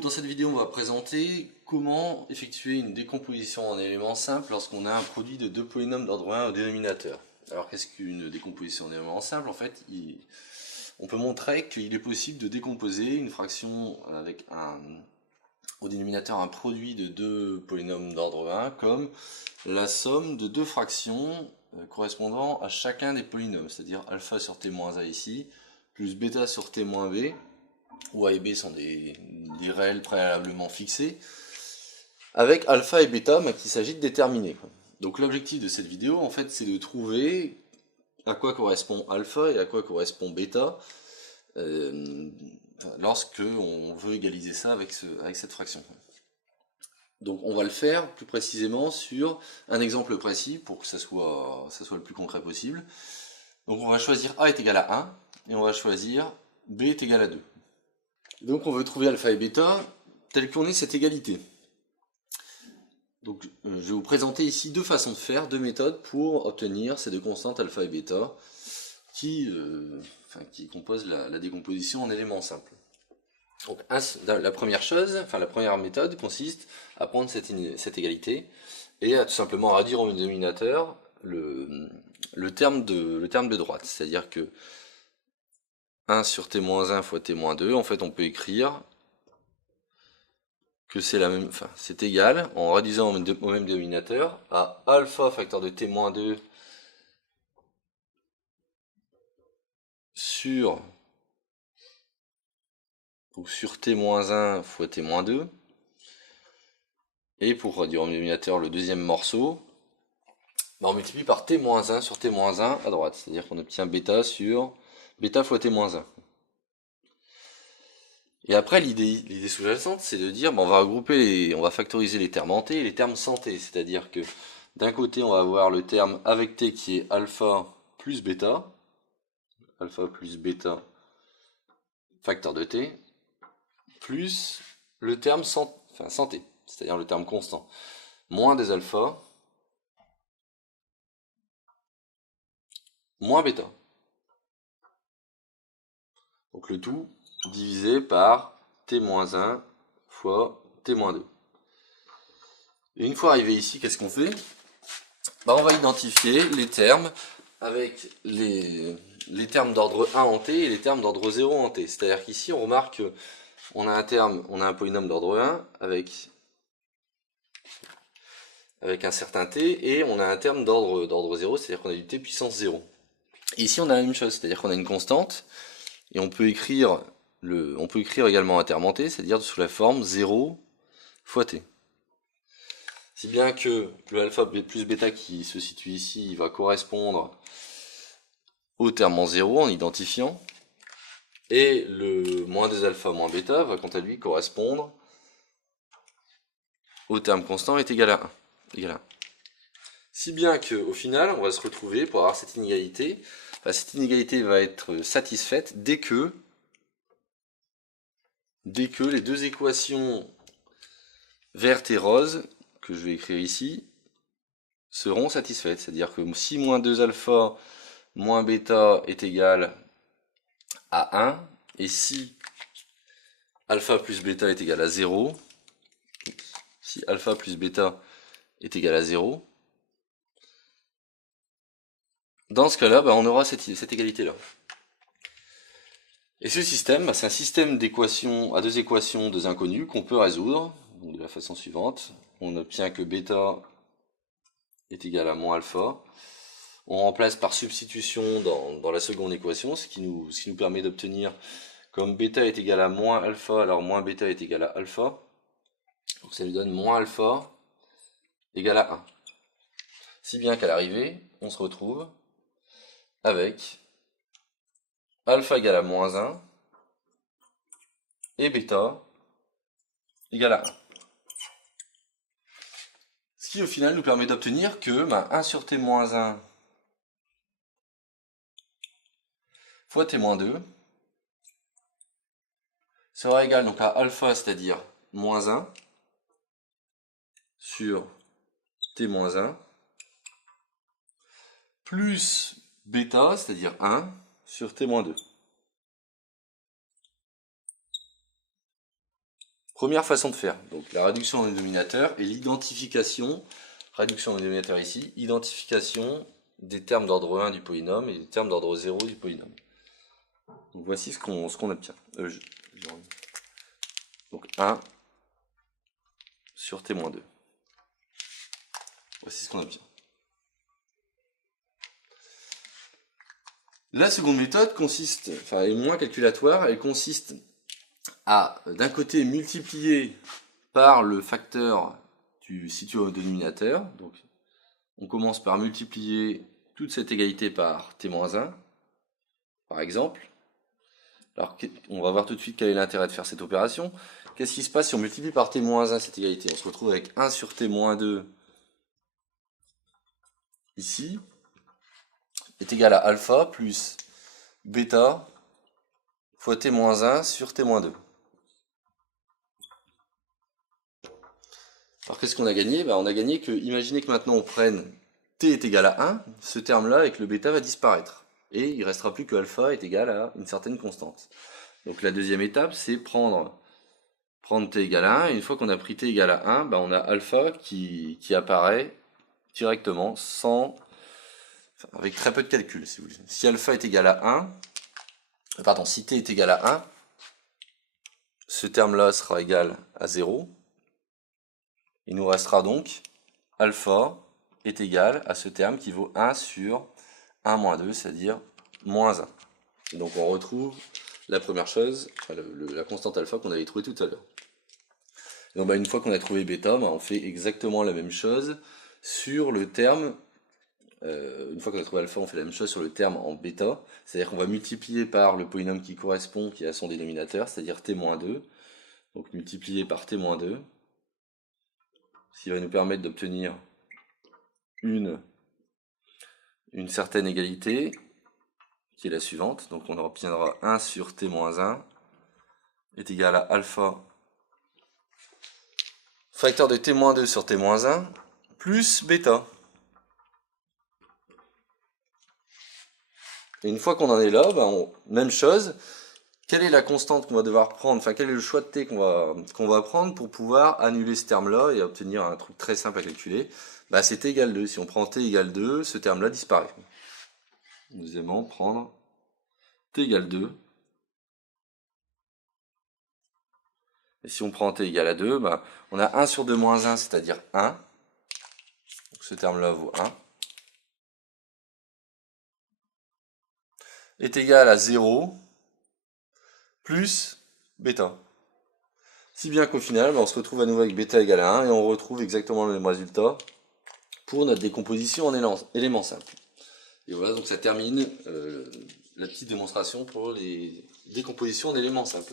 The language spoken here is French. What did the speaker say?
Dans cette vidéo, on va présenter comment effectuer une décomposition en éléments simples lorsqu'on a un produit de deux polynômes d'ordre 1 au dénominateur. Alors qu'est-ce qu'une décomposition en éléments simples? En fait, on peut montrer qu'il est possible de décomposer une fraction avec au dénominateur un produit de deux polynômes d'ordre 1 comme la somme de deux fractions correspondant à chacun des polynômes, c'est-à-dire alpha sur t-a ici, plus bêta sur t-b, où A et B sont des réels préalablement fixés, avec alpha et bêta qu'il s'agit de déterminer. Donc l'objectif de cette vidéo, en fait, c'est de trouver à quoi correspond alpha et à quoi correspond bêta lorsque on veut égaliser ça avec cette fraction. Donc on va le faire plus précisément sur un exemple précis pour que ça soit le plus concret possible. Donc on va choisir A est égal à 1 et on va choisir B est égal à 2. Donc on veut trouver alpha et bêta tel qu'on ait cette égalité. Donc je vais vous présenter ici deux façons de faire, deux méthodes pour obtenir ces deux constantes alpha et bêta qui composent la décomposition en éléments simples. Donc la première méthode consiste à prendre cette égalité et à tout simplement réduire au dénominateur le terme de droite, c'est-à-dire que 1 sur t-1 fois t-2, en fait on peut écrire que c'est c'est égal, en réduisant au même dénominateur, à alpha facteur de t-2 sur t-1 fois t-2, et pour réduire au dénominateur le deuxième morceau, on multiplie par t-1 sur t-1 à droite, c'est-à-dire qu'on obtient bêta sur bêta fois t-1. Et après, l'idée sous-jacente, c'est de dire, on va regrouper, on va factoriser les termes en t et les termes sans t. C'est-à-dire que d'un côté, on va avoir le terme avec t qui est alpha plus bêta facteur de t, plus le terme sans t, c'est-à-dire le terme constant, moins des alpha, moins bêta. Donc le tout divisé par t-1 fois t-2. Et une fois arrivé ici, qu'est-ce qu'on fait? On va identifier les termes avec les termes d'ordre 1 en t et les termes d'ordre 0 en t. C'est-à-dire qu'ici, on remarque qu'on a un polynôme d'ordre 1 avec un certain t, et on a un terme d'ordre 0, c'est-à-dire qu'on a du t puissance 0. Et ici, on a la même chose, c'est-à-dire qu'on a une constante, et on peut écrire également un terme en t, c'est-à-dire sous la forme 0 fois t. Si bien que le alpha plus bêta qui se situe ici va correspondre au terme en 0 en identifiant, et le moins des alpha moins bêta va quant à lui correspondre au terme constant est égal à 1. Si bien qu'au final, on va se retrouver pour avoir cette inégalité. Cette inégalité va être satisfaite dès que les deux équations vertes et roses, que je vais écrire ici, seront satisfaites. C'est-à-dire que si moins 2 alpha moins bêta est égal à 1, et si alpha plus bêta est égal à 0, si alpha plus bêta est égal à 0, dans ce cas-là, on aura cette égalité-là. Et ce système, c'est un système d'équations à deux équations, deux inconnues, qu'on peut résoudre donc de la façon suivante. On obtient que bêta est égal à moins alpha. On remplace par substitution dans la seconde équation, ce qui nous permet d'obtenir, comme bêta est égal à moins alpha, alors moins bêta est égal à alpha. Donc ça nous donne moins alpha égal à 1. Si bien qu'à l'arrivée, on se retrouve avec alpha égale à moins 1 et bêta égale à 1. Ce qui au final nous permet d'obtenir que 1 sur t-1 fois t-2 sera égal donc à alpha, c'est-à-dire moins 1 sur t-1 plus bêta, c'est-à-dire 1 sur t-2. Première façon de faire, donc la réduction en dénominateur et l'identification, réduction en dénominateur ici, identification des termes d'ordre 1 du polynôme et des termes d'ordre 0 du polynôme. Donc voici ce qu'on obtient. Donc 1 sur t-2. Voici ce qu'on obtient. La seconde méthode consiste, enfin est moins calculatoire, elle consiste à d'un côté multiplier par le facteur situé au dénominateur. Donc on commence par multiplier toute cette égalité par t-1, par exemple. Alors on va voir tout de suite quel est l'intérêt de faire cette opération. Qu'est-ce qui se passe si on multiplie par t-1 cette égalité? On se retrouve avec 1 sur t-2 ici est égal à alpha plus bêta fois t-1 sur t-2. Alors qu'est-ce qu'on a gagné? On a gagné que, imaginez que maintenant on prenne t est égal à 1, ce terme-là avec le bêta va disparaître. Et il ne restera plus que alpha est égal à une certaine constante. Donc la deuxième étape, c'est prendre t égale à 1, et une fois qu'on a pris t égale à 1, on a alpha qui apparaît directement avec très peu de calcul, si vous voulez. Si alpha est égal à 1, pardon, si t est égal à 1, ce terme-là sera égal à 0. Il nous restera donc alpha est égal à ce terme qui vaut 1 sur 1 moins 2, c'est-à-dire moins 1. Et donc on retrouve la première chose, la constante alpha qu'on avait trouvée tout à l'heure. Donc une fois qu'on a trouvé bêta, on fait exactement la même chose sur le terme. Une fois qu'on a trouvé alpha, on fait la même chose sur le terme en bêta, c'est-à-dire qu'on va multiplier par le polynôme qui correspond, qui a son dénominateur, c'est-à-dire t-2, donc multiplier par t-2, ce qui va nous permettre d'obtenir une certaine égalité, qui est la suivante. Donc on obtiendra 1 sur t-1 est égal à alpha facteur de t-2 sur t-1 plus bêta. Et une fois qu'on en est là, même chose, quelle est la constante qu'on va devoir prendre, enfin quel est le choix de t qu'on va prendre pour pouvoir annuler ce terme-là et obtenir un truc très simple à calculer? C'est t égale 2. Si on prend t égale 2, ce terme-là disparaît. Deuxièmement, prendre t égale 2. Et si on prend t égale à 2, on a 1 sur 2 moins 1, c'est-à-dire 1. Donc ce terme-là vaut 1. Est égal à 0 plus bêta. Si bien qu'au final, on se retrouve à nouveau avec bêta égale à 1 et on retrouve exactement le même résultat pour notre décomposition en éléments simples. Et voilà, donc ça termine la petite démonstration pour les décompositions en éléments simples.